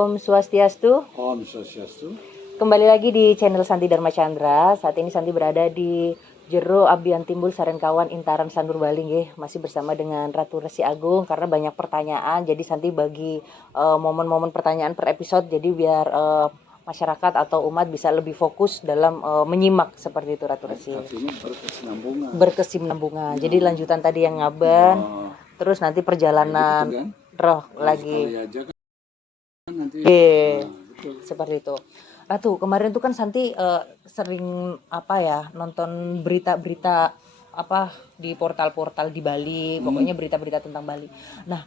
Om Swastiastu. Om Swastiastu. Kembali lagi di channel Santi Dharma Chandra. Saat ini Santi berada di Jero Abian Timbul Sarenkawan Intaran Sandur Bali nggih. Masih bersama dengan Ratu Resi Agung karena banyak pertanyaan. Jadi Santi bagi momen-momen pertanyaan per episode, jadi biar masyarakat atau umat bisa lebih fokus dalam menyimak seperti itu, Ratu Resi. Artinya berkesinambungan. Berkesinambungan. Jadi lanjutan tadi yang ngaben, terus nanti perjalanan gitu kan? roh Kalau lagi. sekali aja kan nanti. Betul. Seperti itu. Ratu, kemarin tuh kan Santi sering nonton berita-berita di portal-portal di Bali, pokoknya berita-berita tentang Bali. Nah,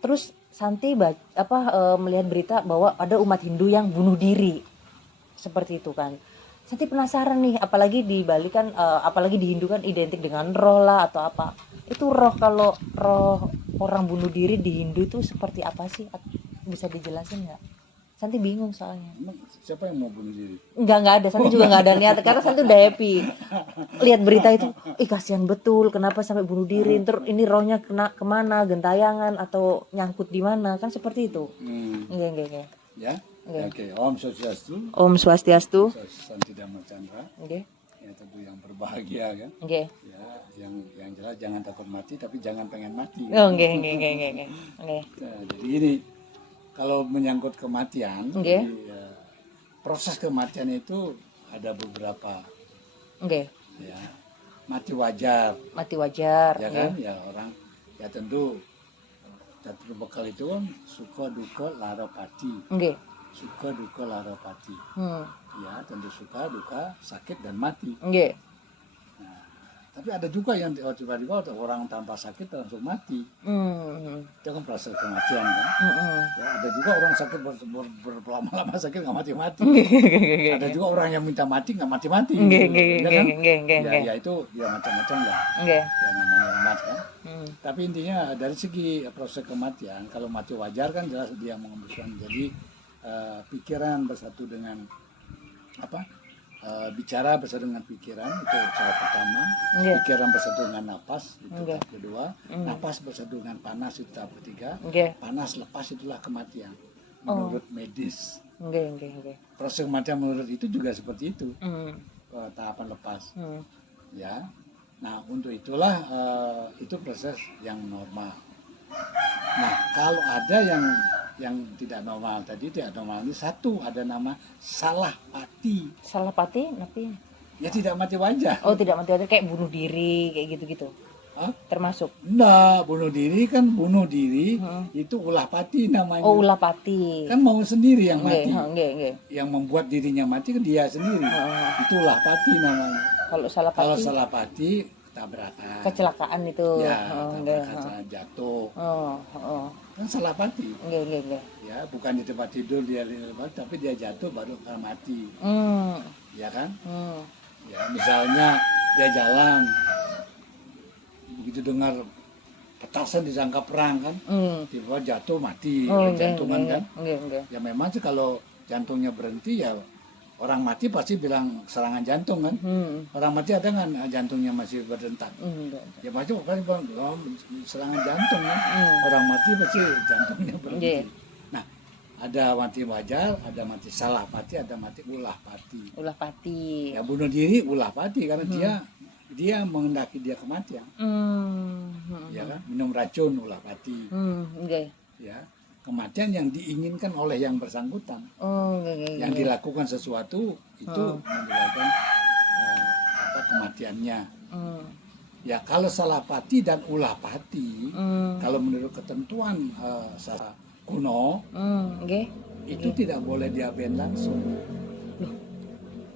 terus Santi melihat berita bahwa ada umat Hindu yang bunuh diri. Seperti itu kan. Santi penasaran nih, apalagi di Bali kan apalagi di Hindu kan identik dengan roh lah atau apa. Itu roh, kalau roh orang bunuh diri di Hindu itu seperti apa sih? Bisa dijelasin nggak? Santi bingung soalnya. Emang siapa yang mau bunuh diri? Enggak ada. Santi juga nggak ada niat karena Santi udah happy. Lihat berita itu, kasihan betul. Kenapa sampai bunuh diri? Terus ini rohnya kemana? Gentayangan atau nyangkut di mana? Kan seperti itu. Enggak. Ya. Oke. Om Swastiastu. Om Swastiastu. Santi Dharma Chandra. Oke. Ya, tentu yang berbahagia kan. Oke. Ya, yang jelas jangan takut mati tapi jangan pengen mati. Oh, oke. Nah, jadi ini kalau menyangkut kematian, jadi, proses kematian itu ada beberapa. Ya, mati wajar. Ya Kan? Ya orang ya tentu catur bekal itu kan suka duka lara pati. Suka duka lara pati. Ya, tentu suka duka sakit dan mati. Nah, tapi ada juga yang tiba-tiba orang tanpa sakit langsung mati. Itu kan proses kematian kan. Ya, ada juga orang sakit berlama-lama sakit nggak mati-mati. Ada juga orang yang minta mati nggak mati-mati. Ya itu ya macam-macam lah. Ya namanya umat kan. Tapi intinya dari segi proses kematian, kalau mati wajar kan jelas dia mengembuskan. Jadi pikiran bersatu dengan bicara bersatu dengan pikiran, itu cara pertama. Pikiran bersatu dengan napas, itu tahap kedua. Napas bersatu dengan panas, itu tahap ketiga. Panas lepas itulah kematian menurut medis. Proses kematian menurut itu juga seperti itu. Tahapan lepas. Ya. Nah, untuk itulah itu proses yang normal. Nah, kalau ada yang tidak normal tadi, tidak normal ini satu, ada nama salah pati. Salah pati, tapi ya tidak mati wajar. Oh, tidak mati wajar, kayak bunuh diri kayak gitu-gitu. Termasuk? Nah, bunuh diri itu ulah pati namanya. Oh, ulah pati. Kan mau sendiri yang mati. Yang membuat dirinya mati kan dia sendiri. Itu ulah pati namanya. Kalau salah pati tabrakan. Kecelakaan itu. Ya, tabrakan jatuh. Kan salah pati. Ya, bukan di tempat tidur dia di tempat, tapi dia jatuh baru akan mati. Ya kan? Ya, misalnya dia jalan, begitu dengar petasan disangka perang kan, tiba-tiba jatuh mati, jantungan kan. Ya memang sih kalau jantungnya berhenti ya orang mati pasti bilang serangan jantung kan. Orang mati ada nggak jantungnya masih berdetak? Ya pasti bilang serangan jantung kan. Orang mati pasti jantungnya berhenti. Nah, ada mati wajar, ada mati salah pati, ada mati ulah pati. Ya bunuh diri ulah pati karena dia menghendaki dia kematian. Ya kan, minum racun ulah pati. Ya, kematian yang diinginkan oleh yang bersangkutan. Yang dilakukan sesuatu itu menyebabkan kematiannya. Ya, kalau salah pati dan ulah pati, kalau menurut ketentuan kuno, itu tidak boleh diaben langsung.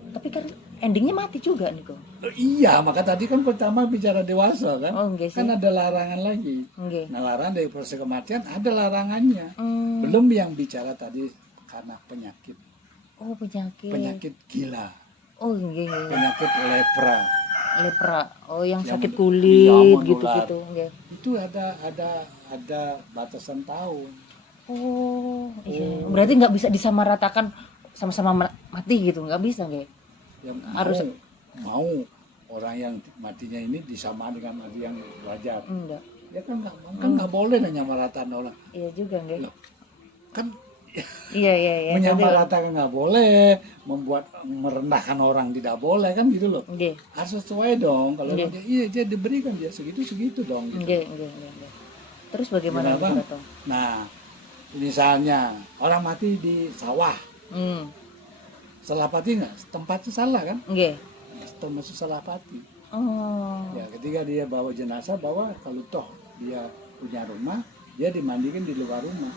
Tapi kan endingnya mati juga nih kok. Iya, maka tadi kan pertama bicara dewasa kan. Kan ada larangan lagi. Nah, larangan dari proses kematian ada larangannya. Belum yang bicara tadi karena penyakit. Oh, penyakit. Penyakit gila. Oh, penyakit lepra. Oh, yang sakit kulit gitu-gitu. Itu ada batasan tahun. Oh, iya. Berarti nggak bisa disamaratakan sama-sama mati gitu, nggak bisa nggak? Yang harus mau orang yang matinya ini disamakan dengan mati yang wajar. Enggak. Ya kan nggak boleh nyamaratan orang. Iya juga nggak. Kan Iya iya iya. Menyamaratakan nggak boleh, membuat merendahkan orang tidak boleh kan gitu loh. Nggih. Harus sesuai dong. Kalau Nggih. dia diberikan dia segitu dong. Gitu. Nggih. Terus bagaimana Gimana, Bang? Bung Gatot? Nah, misalnya orang mati di sawah, salah pati nggak? Tempatnya salah kan? Nggih. Termasuk salah pati. Oh. Ya, ketika dia bawa jenazah, kalau toh dia punya rumah, dia dimandikan di luar rumah.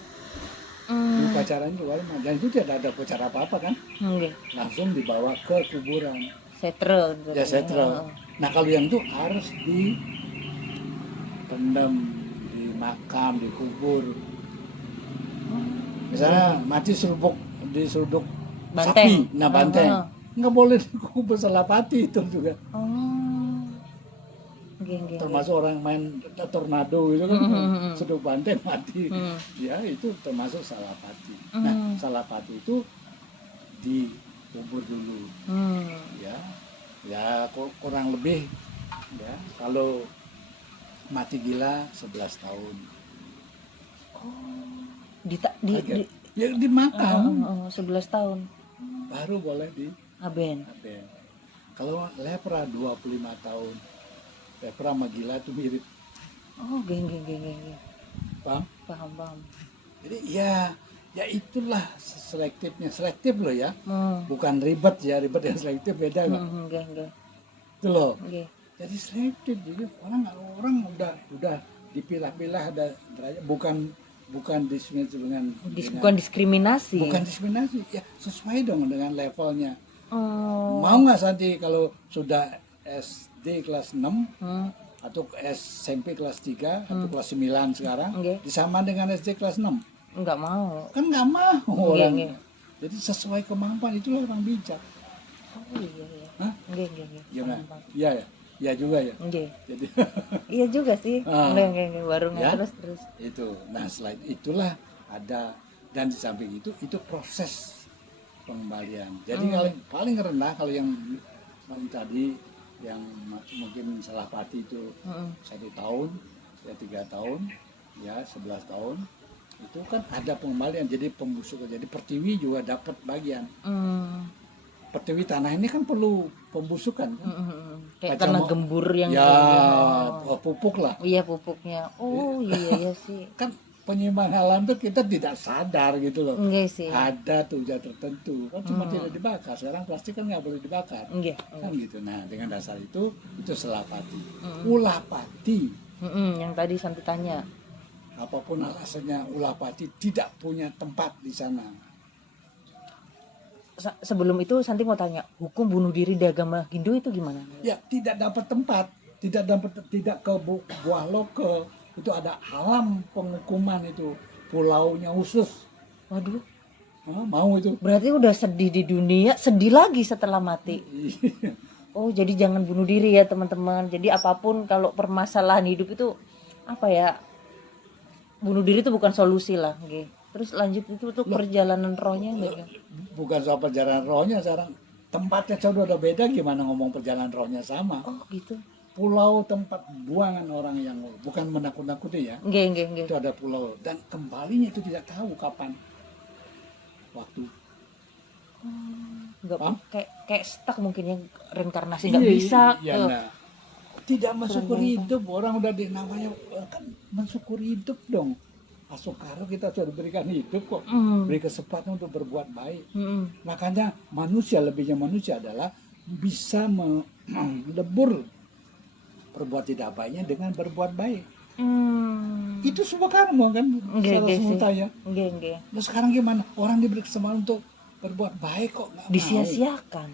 Upacaranya di luar rumah. Dan itu tidak ada upacara apa-apa kan? Nggih. Langsung dibawa ke kuburan. Setre. Ya, setre. Nah, kalau yang itu harus dipendam, dimakam, dikubur. Misalnya mati diseruduk Banteng. sapi, nah banteng. Nggak boleh dikubur salah pati itu juga. Termasuk orang main tornado itu kan seduk banteng mati. Ya itu termasuk salah pati. Nah, salah pati itu dikubur dulu. Ya kurang lebih ya kalau mati gila 11 tahun. Ya dimakam 11 tahun. Baru boleh di Aben. Kalau lepra 25 tahun. Lepra sama gila itu mirip. Oh, geng. Paham? Paham. Jadi ya itulah selektif loh ya. Bukan ribet yang selektif beda kan. Itu loh. Jadi selektif, jadi orang udah dipilah-pilah ada derajat, bukan diskriminasi Bukan diskriminasi. Bukan diskriminasi, ya sesuai dong dengan levelnya. Mau nggak Santi kalau sudah SD kelas 6 atau SMP kelas 3 atau kelas 9 sekarang disamakan dengan SD kelas 6? Enggak mau. Kan nggak mau orang. Jadi sesuai kemampuan itulah orang bijak. Oh iya. Hah? Nggih. Gimana? Iya ya. Iya juga ya. Nggih. Jadi iya juga sih. Nggih. Warungnya ya? terus. Itu. Nah, selain itulah ada, dan di samping itu proses pengembalian. Jadi paling rendah kalau yang tadi yang mungkin salah pati itu 1 tahun, ya 3 tahun, ya 11 tahun, itu kan ada pengembalian. Jadi pembusukan, jadi pertiwi juga dapat bagian. Pertiwi tanah ini kan perlu pembusukan kan? Kayak tanah gembur yang pupuk lah. Iya, pupuknya. Oh iya sih. Kan penyimpangan alam itu kita tidak sadar gitu loh. Enggak sih. Ada tujuan tertentu kan cuma tidak dibakar. Sekarang plastik kan nggak boleh dibakar. Kan gitu. Nah, dengan dasar itu salah pati. Ulah pati. Yang tadi Santi tanya. Apapun alasannya, ulah pati tidak punya tempat di sana. Sebelum itu Santi mau tanya, hukum bunuh diri di agama Hindu itu gimana? Ya, tidak dapat tempat, tidak ke buah loke. Itu ada alam penghukuman itu, pulaunya khusus. Waduh. Mau itu. Berarti udah sedih di dunia, sedih lagi setelah mati. Oh, jadi jangan bunuh diri ya teman-teman. Jadi apapun kalau permasalahan hidup itu apa ya? Bunuh diri itu bukan solusi lah, gitu. Terus lanjut itu tuh perjalanan rohnya enggak? Bukan soal perjalanan rohnya sekarang. Tempatnya sudah ada beda, gimana ngomong perjalanan rohnya sama. Oh, gitu. Pulau tempat buangan orang yang bukan menakut-nakuti ya. Nggih. Itu ada pulau dan kembalinya itu tidak tahu kapan. Waktu. Enggak kayak stuck mungkin ya, reinkarnasi enggak bisa. Iya, tidak mensyukuri hidup, orang udah namanya kan mensyukuri hidup dong. Asokaro kita sudah diberikan hidup kok, beri kesempatan untuk berbuat baik. Makanya lebihnya manusia adalah bisa melebur berbuat tidak baiknya dengan berbuat baik. Itu semua karma kan, salah semutanya. Nah, sekarang gimana? Orang diberi kesempatan untuk berbuat baik kok nggak disia-siakan.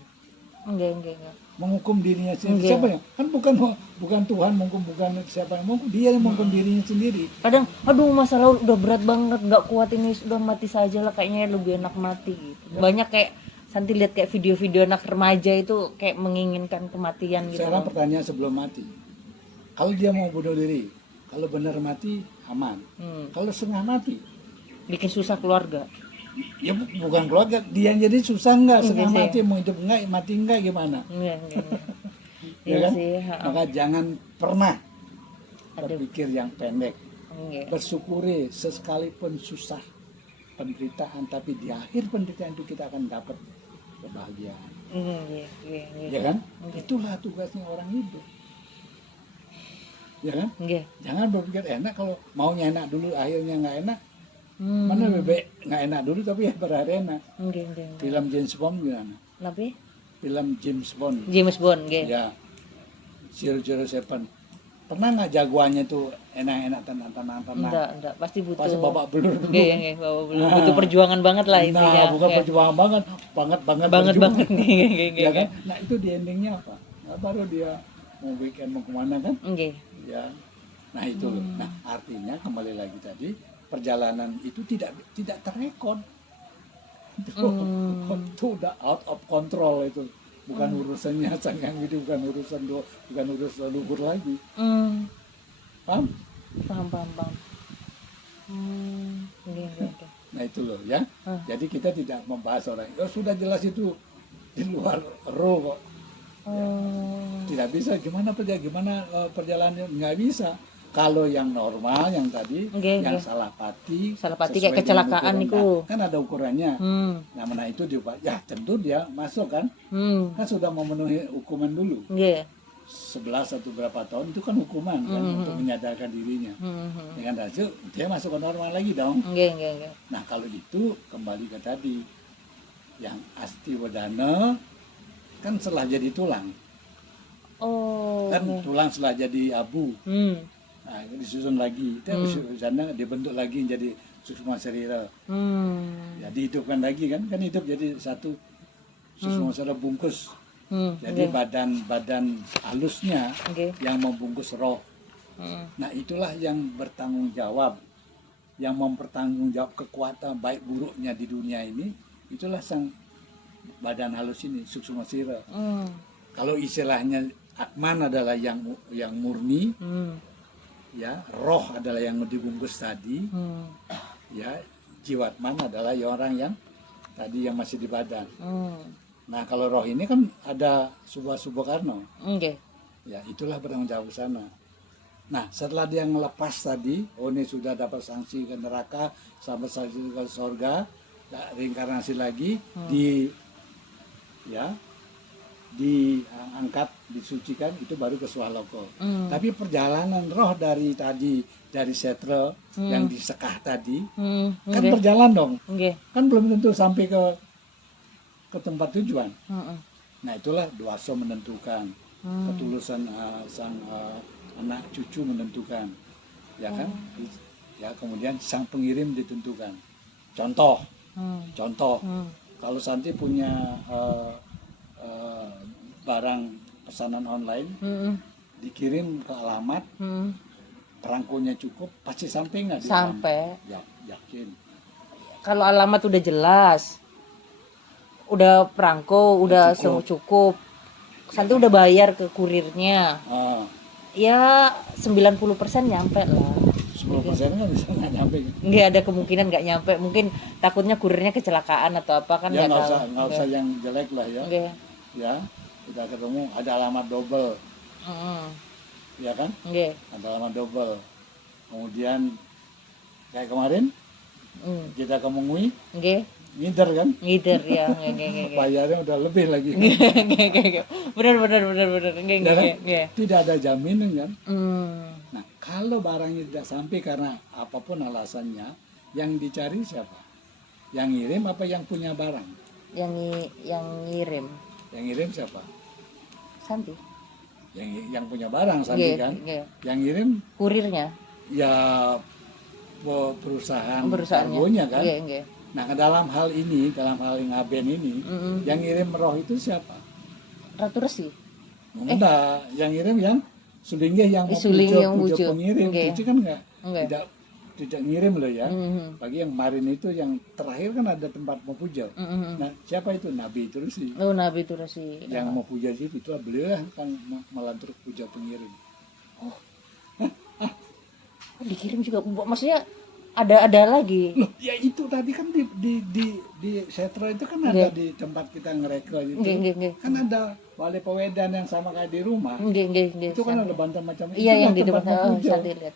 Enggak. Menghukum dirinya sendiri. Siapa ya? Kan bukan Tuhan menghukum, bukan siapa yang menghukum, dia yang menghukum dirinya sendiri. Kadang aduh masalah udah berat banget, nggak kuat ini, sudah mati saja lah, kayaknya lebih enak mati gitu. Banyak kayak Santi lihat kayak video-video anak remaja itu kayak menginginkan kematian gitu. Sekarang pertanyaan sebelum mati. Kalau dia mau bunuh diri, kalau benar mati aman. Kalau setengah mati bikin susah keluarga. Ya bukan keluarga, dia jadi susah enggak, setengah mati, mau hidup enggak, mati enggak gimana? Ya kan? Maka jangan pernah berpikir yang pendek. Bersyukuri sekalipun susah. penderitaan, tapi di akhir penderitaan itu kita akan dapat kebahagiaan. Ya kan? Itulah tugasnya orang hidup. Ya kan? Jangan berpikir enak kalau maunya enak dulu, akhirnya nggak enak. Mana bebek nggak enak dulu tapi ya berakhir enak. Film James Bond gimana? Film James Bond. Ya, 007. Pernah nggak jagoannya tuh enak-enak tenang? Enggak, pasti butuh. Pasti babak belur dulu. Babak belur. Butuh perjuangan banget lah intinya. Nah, bukan perjuangan banget banget. Ya kan? Nah, itu di endingnya apa? Nah, baru dia mau weekend mau kemana kan? Ya. Nah, itu loh. Nah, artinya kembali lagi tadi, perjalanan itu tidak terekod. Itu udah out of control itu. Bukan urusannya sang yang itu, bukan urusan leluhur lagi. Paham? Paham. Nah itu loh ya. Jadi kita tidak membahas orang. Oh, sudah jelas itu di luar roh kok. Tidak bisa. Gimana perjalanannya? Nggak bisa. Kalau yang normal, yang tadi, yang salah pati kayak kecelakaan itu kan ada ukurannya. Nah, mana itu dia, ya tentu dia masuk kan, kan sudah memenuhi hukuman dulu. 11 atau berapa tahun itu kan hukuman kan untuk menyadarkan dirinya. Dengan hasil dia masuk ke normal lagi dong. Nah, kalau itu kembali ke tadi, yang asti wedana kan setelah jadi tulang. Kan tulang setelah jadi abu. Nah, disusun lagi, sana dibentuk lagi jadi suksma sarira. Ya, dihidupkan lagi kan hidup jadi satu suksma sarira bungkus. Jadi badan halusnya yang membungkus roh. Nah, itulah yang bertanggung jawab, yang mempertanggungjawab kekuatan baik buruknya di dunia ini. Itulah sang badan halus ini suksma sarira. Kalau istilahnya Atman adalah yang murni. Ya, roh adalah yang dibungkus tadi. Ya, jiwatman adalah orang yang tadi yang masih di badan. Nah, kalau roh ini kan ada subah karno. Ya, itulah bertanggung jawab sana. Nah, setelah dia ngelepas tadi, ini sudah dapat sanksi ke neraka, sampai sanksi ke surga, reinkarnasi lagi, diangkat, disucikan, itu baru ke Swaloko. Tapi perjalanan roh dari setra yang disekah tadi, kan berjalan dong. Kan belum tentu sampai ke tempat tujuan. Nah, itulah Dwaso menentukan, ketulusan sang anak cucu menentukan, ya kan? Ya, kemudian sang pengirim ditentukan. Contoh, kalau Santi punya barang pesanan online, dikirim ke alamat, perangkonya cukup, pasti sampai nggak? Sampai. Ya, yakin. Kalau alamat udah jelas, udah perangko, udah semua cukup. Santi udah bayar ke kurirnya. Ya 90% nyampe lah. 10% kan bisa nggak nyampe. Nggak ada kemungkinan nggak nyampe. Mungkin takutnya kurirnya kecelakaan atau apa kan. Ya nggak usah yang jelek lah ya. Ya, kita ketemu ada alamat double. Ya kan? Ada alamat double. Kemudian kayak kemarin kita ke Mengui. Ngider kan? Ngider ya. Bayarnya udah lebih lagi. Benar. Tidak ada jaminan kan? Nah, kalau barangnya tidak sampai karena apapun alasannya, yang dicari siapa? Yang ngirim apa yang punya barang? Yang ngirim. Yang ngirim siapa? Santi. Yang punya barang Santi kan? Yang ngirim kurirnya. Ya perusahaan kargonya kan? Nah, dalam hal yang Aben ini, yang ngirim roh itu siapa? Ratu Resi. Enggak, yang ngirim yang Sulingge yang puja pengirim. Itu kan tidak ngirim loh ya. Bagi yang kemarin itu yang terakhir kan ada tempat mau puja. Nah, siapa itu? Nabi Tursi. Oh, Nabi Tursi. Yang mau puja itu beliau kan melantur puja pengirim. Dikirim juga, maksudnya ada lagi. Loh, ya itu tadi kan di Setra itu kan ada di tempat kita ngereka itu. Kan ada Balai Pewedan yang sama kayak di rumah. Nggih, Itu kan Santi. ada bantal macam itu. Iya, yang di tempat depan mau puja. Santi lihat.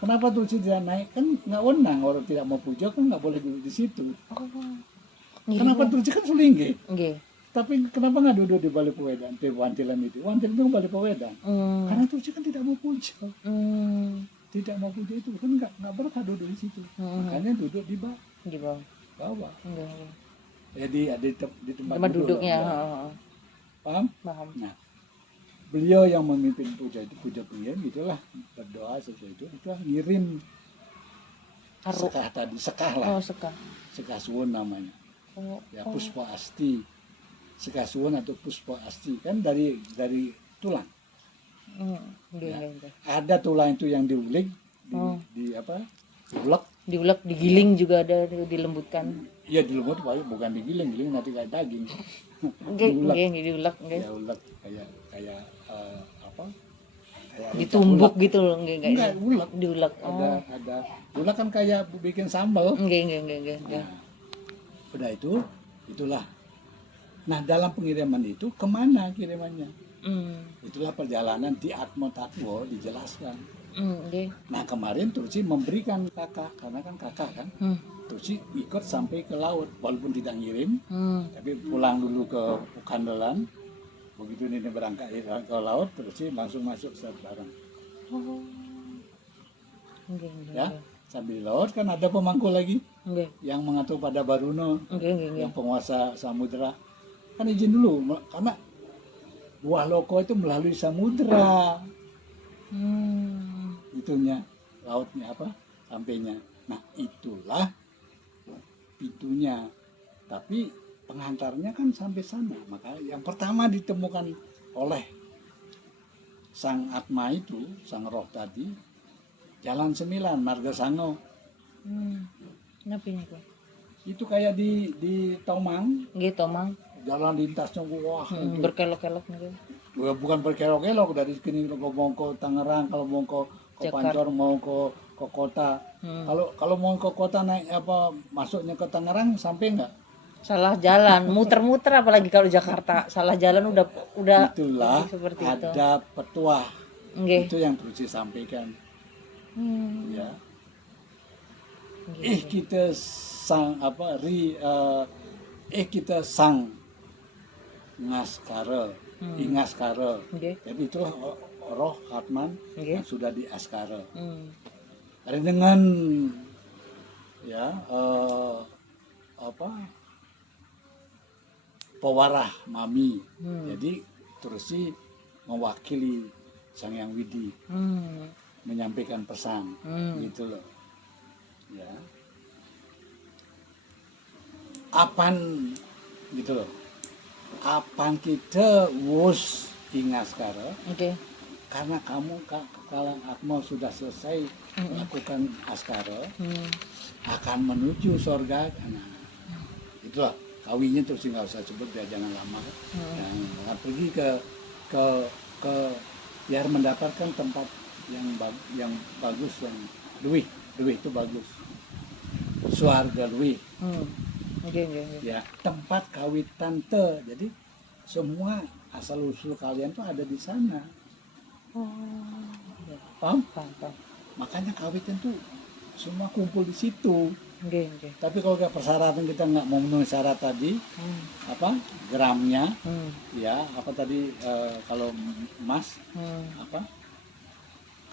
Kenapa Tulsi tidak naik? Kan nggak wenang, orang tidak mau puja kan nggak boleh duduk di situ. Oh. Kenapa Tulsi kan sulingge? Nggih. Tapi kenapa nggak duduk di Balai Pewedan? Di wantilan itu. Wantilan itu Balai Pewedan. Karena Tulsi kan tidak mau puja. Tidak mau puja itu kan nggak berkah duduk di situ. Makanya duduk di bawah. Nggih. Jadi ada di tempat Duduknya. Ya. Paham? Paham. Nah, beliau yang memimpin puja itu, puja pengiran gitulah, berdoa sesuai itu ngirim sekah tadi, sekah lah. Sekah. Sekah suwun namanya. Ya, Puspa Asti. Sekah suwun atau Puspa Asti kan dari tulang. Ya. Ada tulang itu yang diulik, di apa? Diulek, digiling juga ada, dilembutkan. Iya, dilembut, bukan digiling nanti kayak daging. Diulek. Ya, ulek kayak apa? Kayak Ditumbuk gitu loh, enggak ulek. Diulek. Ada ulek kan kayak bikin sambal. Nggih. Nah, udah itulah. Nah, dalam pengiriman itu kemana kirimannya? Itulah perjalanan di Atmo Tatwo dijelaskan. Nah, kemarin Tulsi memberikan kakak, karena kan kakak kan. Tulsi ikut sampai ke laut, walaupun tidak ngirim, tapi pulang dulu ke Kandelan. Begitu ini berangkat ke laut, Tulsi langsung masuk bareng. Ya, sambil di laut kan ada pemangku lagi, yang mengatur pada Baruno, yang penguasa samudera. Kan izin dulu, karena buah loko itu melalui samudera. Itunya, lautnya apa, sampainya. Nah, itulah pintunya, tapi pengantarnya kan sampai sana. Maka yang pertama ditemukan oleh sang Atma itu, sang roh tadi, Jalan 9, Marga Sango. Itu kayak di Tomang. Tomang. Jalan lintasnya wah, berkelok-kelok gitu. Bukan berkelok-kelok, dari sini kalau mau ke Tangerang, kalau mau ke Pancor, mau ke kota. Kalau mau ke kota naik apa masuknya ke Tangerang sampai enggak? Salah jalan, muter-muter apalagi kalau Jakarta. Salah jalan udah itulah seperti ada itu. petuah. Itu yang terus disampaikan. Ya. Kita sang kita sang ngaskara, ingaskara. Jadi itulah roh Atman yang sudah di askara. Dengan ya pewarah mami. Jadi terus mewakili Sang Yang Widi menyampaikan pesan gitu loh. Ya. Apan gitu loh. Apan kita wus ingaskara. Karena kamu kalau Atma sudah selesai melakukan askara, akan menuju surga. Nah, itulah kawinnya terus nggak usah sebut biar jangan lama. Nah, pergi ke biar mendapatkan tempat yang bagus, yang luwih itu bagus. Suarga luwih. Ya, tempat kawitan te. Jadi semua asal usul kalian tuh ada di sana. Paham? Makanya kawitan tuh semua kumpul di situ. Tapi kalau nggak persyaratan kita nggak mau memenuhi syarat tadi, apa gramnya, ya apa tadi kalau emas, apa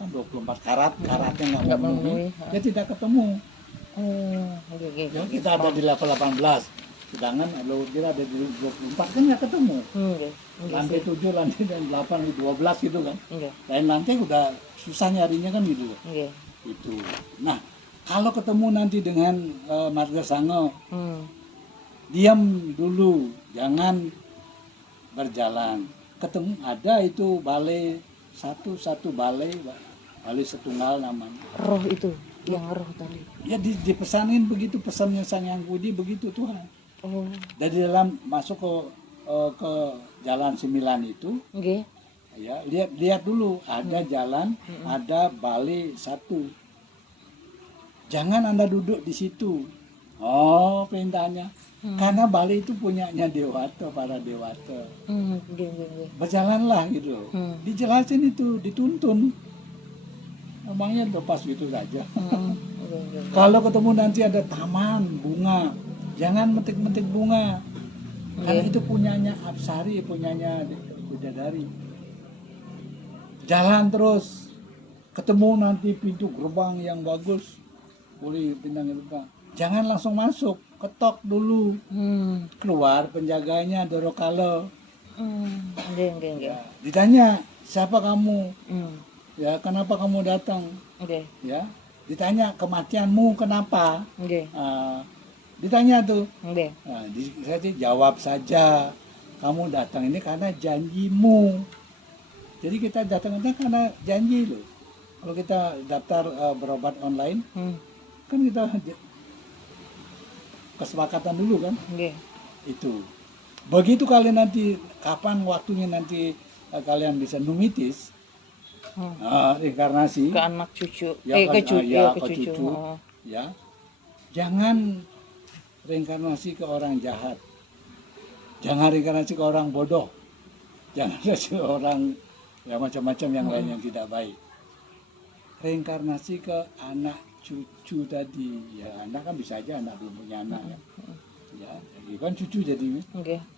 kan 24 karatnya nggak memenuhi, dia tidak ketemu. Ya, kita ada di level 18, sedangkan laut kita ada di 24 kan nggak ketemu. Lantai 7, lantai 8, 12 gitu kan. Lain lantai udah susah nyarinya kan gitu. Itu. Nah, kalau ketemu nanti dengan Marga Sango, diam dulu, jangan berjalan. Ketemu ada itu balai satu balai setunggal namanya. Roh itu, yang roh tadi. Ya dipesanin begitu, pesannya Sang Yang Widi begitu Tuhan. Dari dalam masuk ke jalan 9 itu. Ya, lihat dulu ada jalan, ada balai satu. Jangan Anda duduk di situ. Oh, perintahnya. Karena Bali itu punyanya Dewata, para Dewata. Berjalanlah gitu. Dijelasin itu, dituntun. Emangnya lepas gitu saja. Kalau ketemu nanti ada taman bunga, jangan metik-metik bunga. Karena itu punyanya Apsari, punyanya Bidadari. Jalan terus, ketemu nanti pintu gerbang yang bagus, boleh bintang gerbang. Jangan langsung masuk, ketok dulu. Keluar penjaganya dorokalo. Ya, ditanya siapa kamu? Ya, kenapa kamu datang? Ya, ditanya kematianmu kenapa? Ditanya tuh. Nah, saya jawab saja. Kamu datang ini karena janjimu. Jadi kita datang karena janji loh. Kalau kita daftar berobat online, kan kita kesepakatan dulu kan? Itu. Begitu kalian nanti, kapan waktunya nanti kalian bisa numitis, reinkarnasi ke anak cucu, ya, ke cucu, ke cucu, ya. Jangan reinkarnasi ke orang jahat. Jangan reinkarnasi ke orang bodoh. Jangan reinkarnasi ke orang ya macam-macam yang lain yang tidak baik. Reinkarnasi ke anak cucu tadi. Ya, anak kan bisa aja anak belum punya anak ya. Ya, jadi kan cucu jadi.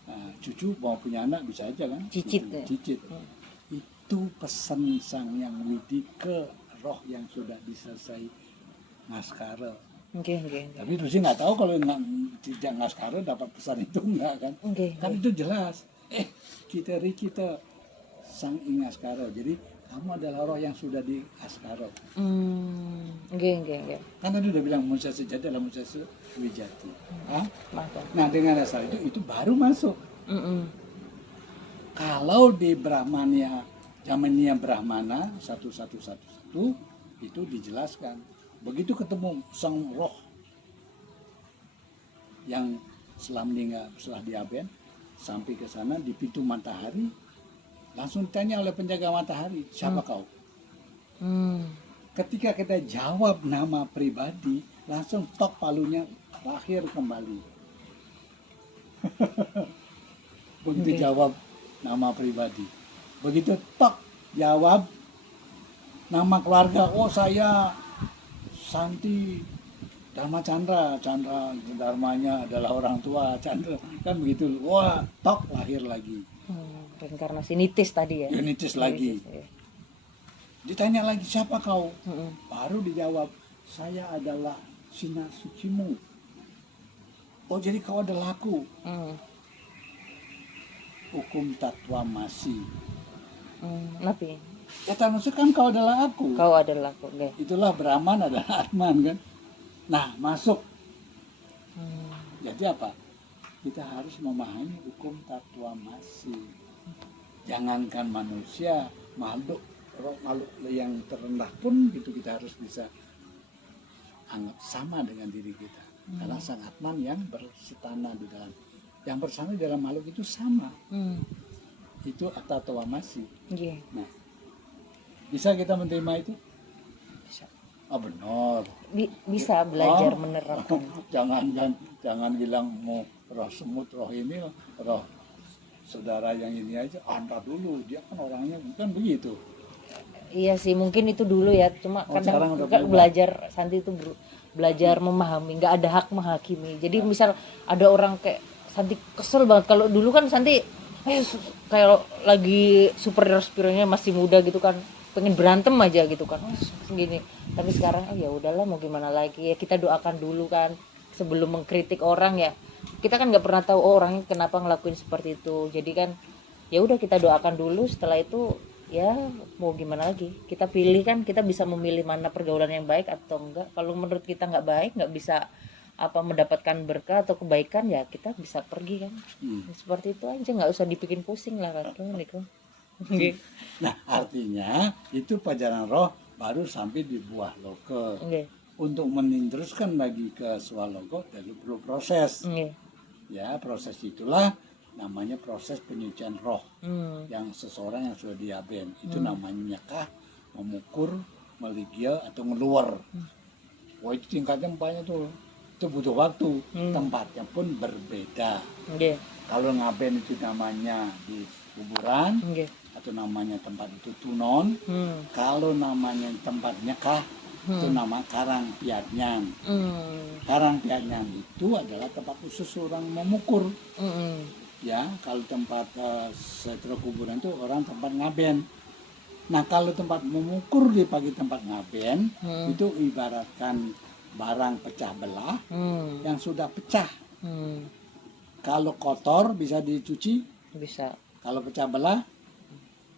Nah, cucu mau punya anak bisa aja kan? Cicit. Cicit. Itu pesan Sang Yang Widi ke roh yang sudah diselesai ngaskara. Tapi Rusi nggak tahu kalau tidak ngaskara dapat pesan itu enggak kan? Kan itu jelas. Kita sang ing askara. Jadi kamu adalah roh yang sudah di askara. Kan tadi udah bilang manusia sejati adalah manusia wijati. Nah dengan dasar itu baru masuk. Kalau di Brahmania, zamannya Brahmana 1111 itu dijelaskan. Begitu ketemu sang roh yang setelah diaben sampai ke sana di pintu matahari, langsung tanya oleh penjaga matahari, siapa kau? Ketika kita jawab nama pribadi, langsung tok palunya lahir kembali. Begitu jawab nama pribadi, begitu tok jawab nama keluarga, oh saya Santi Dharma Chandra, Dharmanya adalah orang tua, Chandra, kan begitu, wah tok lahir lagi. Reinkarnasi nitis tadi ya? Ya nitis lagi. Ditanya lagi siapa kau? Baru dijawab, saya adalah sinar sucimu. Oh jadi kau adalah aku. Hukum tatwa masih. Napi? Ya termasuk kan kau adalah aku. Kau adalah aku. Itulah Brahman adalah Atman kan. Nah masuk. Jadi apa? Kita harus memahami hukum tatwa masih. Jangankan manusia, makhluk yang terendah pun gitu kita harus bisa anggap sama dengan diri kita. Karena sang Atman yang bersitana di dalam, yang bersama di dalam makhluk itu sama. Itu tatwa masih. Nah, bisa kita menerima itu? Bisa. Benar. Bisa belajar menerapkan. Jangan bilang mau roh semut, roh ini, roh saudara yang ini aja, anda dulu, dia kan orangnya bukan begitu. Iya sih, mungkin itu dulu ya, cuma kadang belajar, Santi itu belajar memahami, nggak ada hak menghakimi. Jadi misal ada orang kayak Santi kesel banget, kalau dulu kan Santi kayak lagi superior-superiornya masih muda gitu kan, pengen berantem aja gitu kan, gini. Tapi sekarang ya udahlah, mau gimana lagi ya, kita doakan dulu kan sebelum mengkritik orang ya. Kita kan nggak pernah tahu orang kenapa ngelakuin seperti itu. Jadi kan ya udah kita doakan dulu, setelah itu ya mau gimana lagi, kita pilih kan, kita bisa memilih mana pergaulan yang baik atau enggak. Kalau menurut kita nggak baik, nggak bisa mendapatkan berkah atau kebaikan, ya kita bisa pergi kan. Seperti itu aja, nggak usah dibikin pusing lah kan. Nah artinya itu pelajaran roh baru sampai di buah loka. Untuk meneruskan lagi ke swalogo perlu proses. Ya proses itulah namanya proses penyucian roh. Yang seseorang yang sudah diaben itu namanya nyekah, memukur, meligia atau ngeluar. Wah itu tingkatnya banyak tuh. itu butuh waktu, tempatnya pun berbeda. Nggih. Kalau ngaben itu namanya di kuburan, Nggih. atau namanya tempat itu tunon. Kalau namanya tempat nyekah, itu nama karang piadnyan. Karang piadnyan itu adalah tempat khusus orang memukur. Ya, kalau tempat setelah kuburan itu orang tempat ngaben. Nah, kalau tempat memukur dipakai tempat ngaben, itu ibaratkan barang pecah belah yang sudah pecah. Kalau kotor bisa dicuci, Bisa. kalau pecah belah,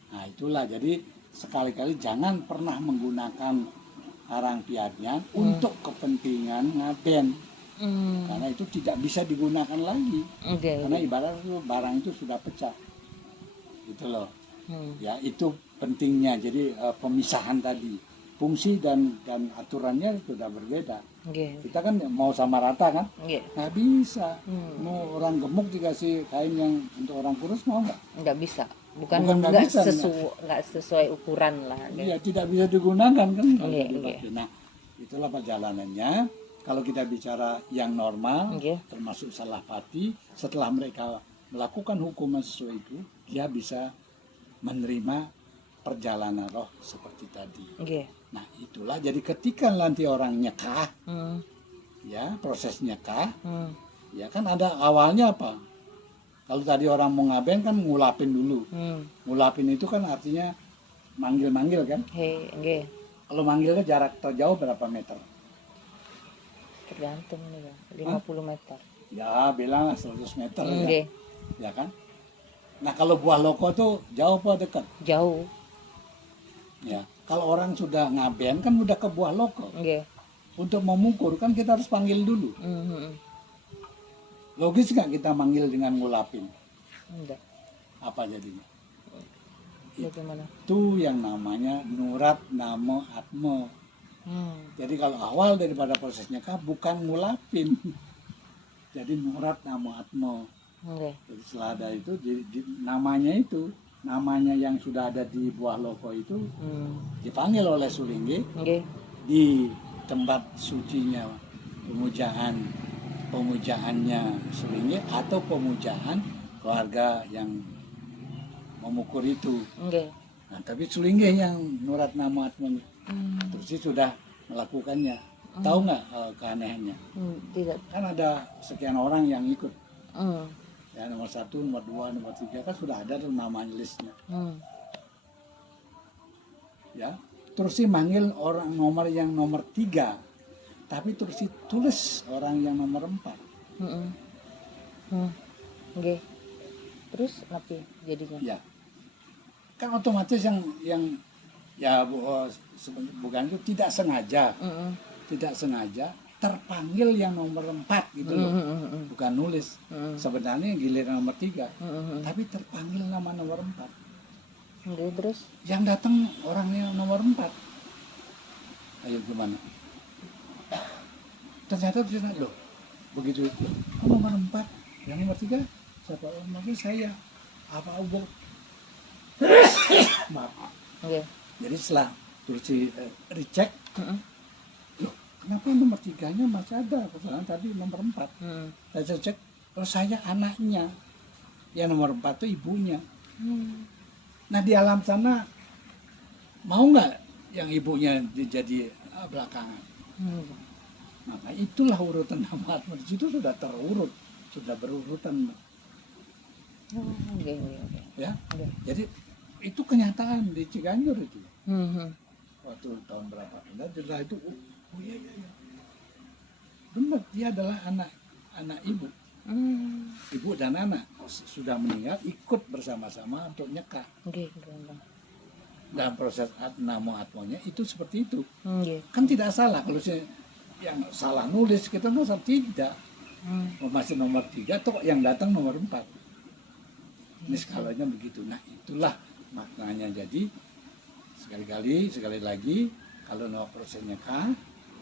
nah itulah. Jadi sekali-kali jangan pernah menggunakan karang piadnya untuk kepentingan ngaben, karena itu tidak bisa digunakan lagi. Karena ibarat itu barang itu sudah pecah, gitu loh. Ya, itu pentingnya. Jadi pemisahan tadi, fungsi dan aturannya sudah berbeda. Kita kan mau sama rata kan, nggak bisa. Mau orang gemuk dikasih kain yang untuk orang kurus, mau nggak? Nggak bisa. Bukan nggak bisa, nggak sesuai ukuran lah. Iya, tidak bisa digunakan kan kalau Iya, dipakai. Nah, itulah perjalanannya. Kalau kita bicara yang normal, Iya. termasuk salahpati, setelah mereka melakukan hukuman sesuai itu, dia bisa menerima perjalanan roh seperti tadi. Nah, itulah. Jadi ketika nanti orang nyekah, ya proses nyekah, ya kan ada awalnya apa? Kalau tadi orang mau ngaben kan ngulapin dulu. Ngulapin itu kan artinya manggil-manggil kan? Kalau manggilnya jarak terjauh berapa meter? Tergantung nih ya, 50 meter. Ya, bilanglah 100 meter ya. Ya kan? Nah, kalau buah loko tuh jauh apa dekat? Jauh. Ya, kalau orang sudah ngaben kan udah ke buah loko. Untuk memukur kan kita harus panggil dulu. Logis nggak kita manggil dengan ngulapin? Enggak. Apa jadinya? Bagaimana? Itu yang namanya nurat namo atmo. Jadi kalau awal daripada prosesnya kah bukan ngulapin. Jadi nurat namo atmo. Jadi setelah ada itu, namanya yang sudah ada di buah loko itu dipanggil oleh Sulinggi di tempat sucinya pemujaannya Sulinggi atau pemujaan keluarga yang memukur itu. Nah, tapi Sulinggi yang nurat nama atmanya. Terus dia sudah melakukannya. Tahu nggak keanehannya? Tidak. Kan ada sekian orang yang ikut. Ya, nomor 1, nomor 2, nomor 3 kan sudah ada tuh namanya listnya. Ya, terus sih manggil orang yang nomor 3, tapi terus tulis orang yang nomor 4. Terus apa jadinya? Ya, kan otomatis yang ya bukan itu tidak sengaja, terpanggil yang nomor 4 gitu loh. Bukan nulis. Sebenarnya giliran nomor 3, tapi terpanggil nama nomor 4. Terus Yang datang orangnya nomor 4. Ayo gimana? Ternyata loh, begitu itu. Oh, nomor 4, yang nomor 3 siapa? Mungkin saya. Apa Ubo? Maaf. Jadi setelah terus recheck, loh, kenapa nomor 3-nya masih ada? Kesalahan tadi nomor 4. Saya cek, oh saya anaknya. Yang nomor 4 itu ibunya. Nah, di alam sana mau nggak yang ibunya jadi belakangan? Maka itulah urutan nama atma di situ sudah terurut, sudah berurutan. Ya, jadi itu kenyataan di Ciganjur itu. Waktu tahun berapa? Dan setelah itu, oh iya. Benar, dia adalah anak ibu. Ibu dan anak sudah meninggal, ikut bersama-sama untuk nyekah. Dalam proses namo atmonya itu seperti itu. Kan tidak salah kalau yang salah nulis kita nggak salah, tidak. Masih nomor 3 atau yang datang nomor 4. Ini skalanya begitu. Nah, itulah maknanya. Jadi sekali lagi kalau no proses nyekah,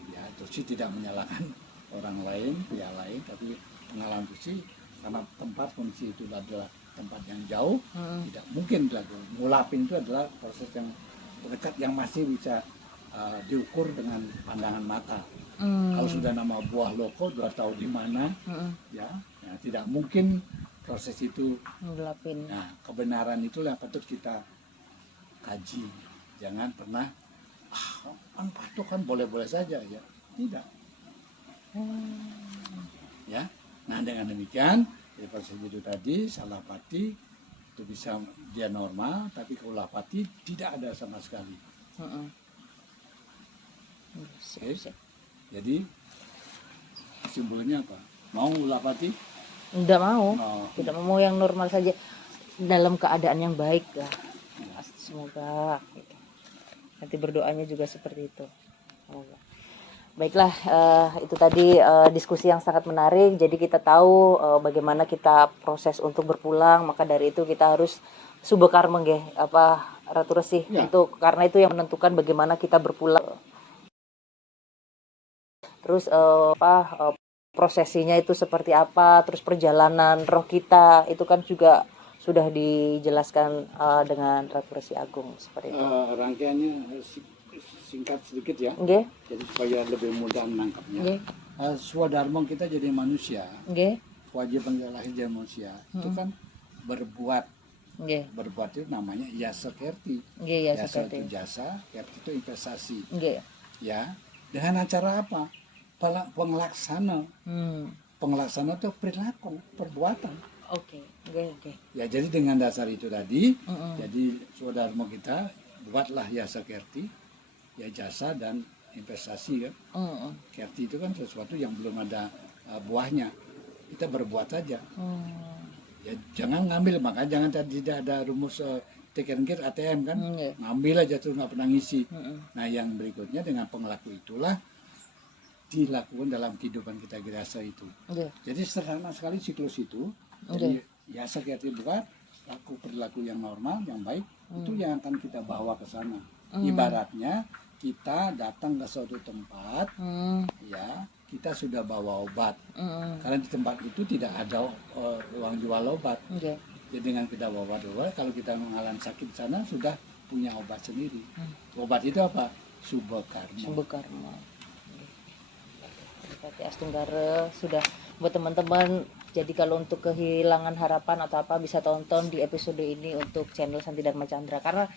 ya terus tidak menyalahkan orang lain, pihak lain, tapi pengalaman itu karena tempat kondisi itu adalah tempat yang jauh, tidak mungkin dilakukan. Ngulapin itu adalah proses yang dekat yang masih bisa diukur dengan pandangan mata. Kalau sudah nama buah loko, 2 tahu di mana, ya, tidak mungkin proses itu Ngelapin. Nah, kebenaran itulah yang patut kita kaji. Jangan pernah, kan patok kan boleh-boleh saja ya. Tidak. Ya. Nah, dengan demikian, proses itu tadi, salapati itu bisa dia normal, tapi keulapati tidak ada sama sekali. Oke. Jadi, kesimpulannya apa? Mau ulapati? Tidak mau. No. Tidak mau yang normal saja. Dalam keadaan yang baik lah. Semoga gitu. Nanti berdoanya juga seperti itu. Semoga. Baiklah, itu tadi diskusi yang sangat menarik. Jadi kita tahu bagaimana kita proses untuk berpulang. Maka dari itu kita harus subekarma nggih, Ratu Resih Ya. karena itu yang menentukan bagaimana kita berpulang. Terus prosesinya itu seperti apa, terus perjalanan roh kita itu kan juga sudah dijelaskan dengan Ratu Resi Agung seperti itu. Rangkaiannya singkat sedikit ya. Nggih. Jadi supaya lebih mudah menangkapnya. Nggih. Swadharma kita jadi manusia. Nggih. Kewajiban kita lahir jadi manusia. Itu kan berbuat. Nggih. Berbuat itu namanya yasa kerti. Nggih, Yasa itu jasa, kerti itu investasi. Nggih. Ya. Dengan acara apa? Penglaksana. Penglaksana itu perilaku, perbuatan. Oke. Nggih. Ya, jadi dengan dasar itu tadi, jadi swadharma kita buatlah yasa kerti, ya jasa dan investasi kan. Kerti itu kan sesuatu yang belum ada buahnya. Kita berbuat saja. Ya jangan ngambil, makanya jangan tidak ada rumus take and give ATM kan. Ngambil aja tuh nggak pernah ngisi. Nah, yang berikutnya dengan penglaku itulah dilakukan dalam kehidupan kita gerasa itu. Jadi sederhana sekali siklus itu. Jadi yasa kerti buat perilaku yang normal, yang baik, itu yang akan kita bawa ke sana. Ibaratnya kita datang ke suatu tempat, ya kita sudah bawa obat, karena di tempat itu tidak ada uang jual obat. Jadi dengan kita bawa obat, kalau kita mengalami sakit di sana sudah punya obat sendiri. Obat itu apa? Subekarma. Berarti Astunggara sudah buat teman-teman. Jadi kalau untuk kehilangan harapan atau apa bisa tonton di episode ini untuk channel Santi Dharma Chandra, karena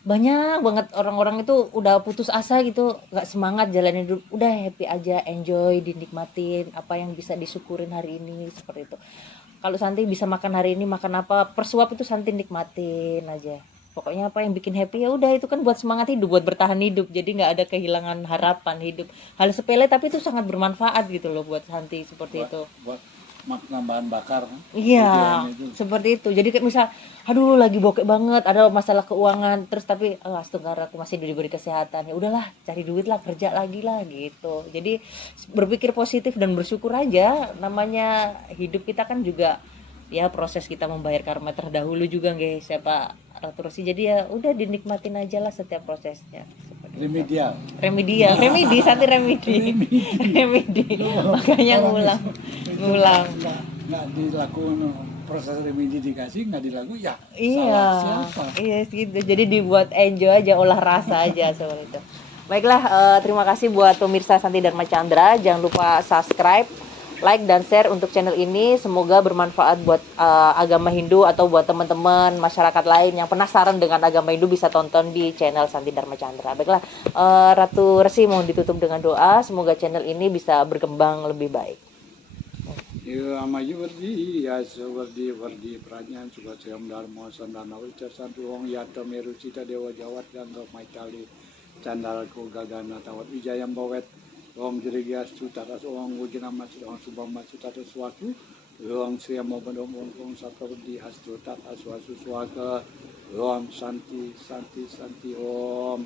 banyak banget orang-orang itu udah putus asa gitu, nggak semangat jalanin hidup, udah happy aja, enjoy, dinikmatin apa yang bisa disyukurin hari ini seperti itu. Kalau Santi bisa makan hari ini, makan apa persuap itu Santi nikmatin aja. Pokoknya apa yang bikin happy ya udah, itu kan buat semangat hidup, buat bertahan hidup. Jadi nggak ada kehilangan harapan hidup. Hal sepele tapi itu sangat bermanfaat gitu loh buat Santi seperti itu. Buat makna bahan bakar. Iya, seperti itu. Jadi kayak misal, aduh lagi bokek banget, ada masalah keuangan, terus tapi Astunggara aku masih diberi kesehatan, ya udahlah cari duit lah, kerja lagi lah gitu. Jadi berpikir positif dan bersyukur aja. Namanya hidup kita kan juga ya proses kita membayar karma terdahulu juga nggih, siapa Ratu Resi. Jadi ya udah dinikmatin aja lah setiap prosesnya. Remedi Santi remedi. Makanya ngulang. Nggak dilakukan proses remedi dikasih, nggak dilakukan ya. Iya. Salah siapa? Iya gitu. Jadi dibuat enjoy aja, olah rasa aja seperti itu. Baiklah, terima kasih buat pemirsa Santi Dharma Chandra. Jangan lupa subscribe, like dan share untuk channel ini. Semoga bermanfaat buat agama Hindu atau buat teman-teman masyarakat lain yang penasaran dengan agama Hindu bisa tonton di channel Santi Dharma Chandra. Baiklah, Ratu Resi mohon ditutup dengan doa. Semoga channel ini bisa berkembang lebih baik. Amayu wardi pranyan suka siam dharma sandana ucar santu wong yata meru cita dewa jawat gangga maitali candal ko gagana tawat wijayam bawet wong jerigas sutaras wong wujina masud wong subang masud atau suatu wong siam mau bandom wong satu di astutat aswasu suaka wong santi om